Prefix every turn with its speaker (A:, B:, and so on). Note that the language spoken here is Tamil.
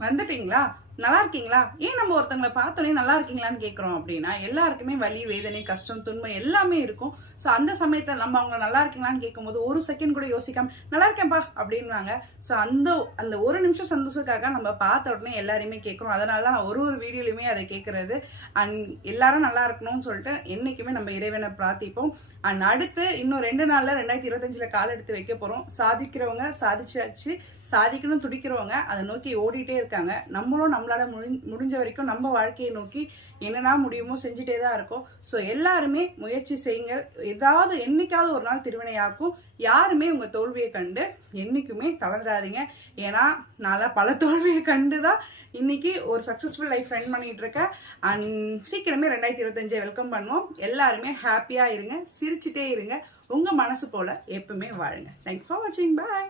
A: வந்துட்டீங்களா? நல்லா இருக்கீங்களா ஏன் நம்ம ஒருத்தங்களை பார்த்தோன்னே நல்லா இருக்கீங்களான்னு கேட்குறோம் அப்படின்னா எல்லாருக்குமே வலி வேதனை கஷ்டம் துன்பம் எல்லாமே இருக்கும். ஸோ அந்த சமயத்தில் நம்ம அவங்க நல்லா இருக்கீங்களான்னு கேட்கும்போது ஒரு செகண்ட் கூட யோசிக்காம நல்லா இருக்கேன்ப்பா அப்படின்வாங்க ஸோ அந்த அந்த ஒரு நிமிஷம் சந்தோஷத்துக்காக நம்ம பார்த்த உடனே எல்லாருமே கேட்குறோம் அதனால தான் நான் ஒரு ஒரு வீடியோலையுமே அதை கேட்குறது அண்ட் எல்லாரும் நல்லா இருக்கணும்னு சொல்லிட்டு என்றைக்குமே நம்ம இறைவனை பிரார்த்திப்போம். அண்ட் அடுத்து இன்னும் ரெண்டு நாளில் ரெண்டாயிரத்தி இருபத்தஞ்சில் கால் எடுத்து வைக்க போகிறோம் சாதிக்கிறவங்க சாதிச்சாச்சு. சாதிக்கணும் துடிக்கிறவங்க அதை நோக்கி ஓடிட்டே இருக்காங்க. நம்மளும் நம்மளால முடி முடிஞ்ச வரைக்கும் நம்ம வாழ்க்கையை நோக்கி என்னென்னா முடியுமோ செஞ்சுட்டே தான் இருக்கோம். ஸோ எல்லாருமே முயற்சி செய்யுங்க. ஏதாவது என்னைக்காவது ஒரு நாள் திருவினையாக்கும். யாருமே உங்கள் தோல்வியை கண்டு என்றைக்குமே தளர்றாதீங்க ஏன்னா நான் பல தோல்வியை கண்டு தான் இன்னைக்கு ஒரு சக்ஸஸ்ஃபுல் லைஃப் ரன் பண்ணிட்டு இருக்கேன் அண்ட் சீக்கிரமே ரெண்டாயிரத்தி இருபத்தஞ்சை வெல்கம் பண்ணுவோம். எல்லாருமே ஹாப்பியாக இருங்க. சிரிச்சுட்டே இருங்க. உங்கள் மனசு போல் எப்பவுமே வாழுங்க. தேங்க்ஸ் ஃபார் வாட்சிங் பாய்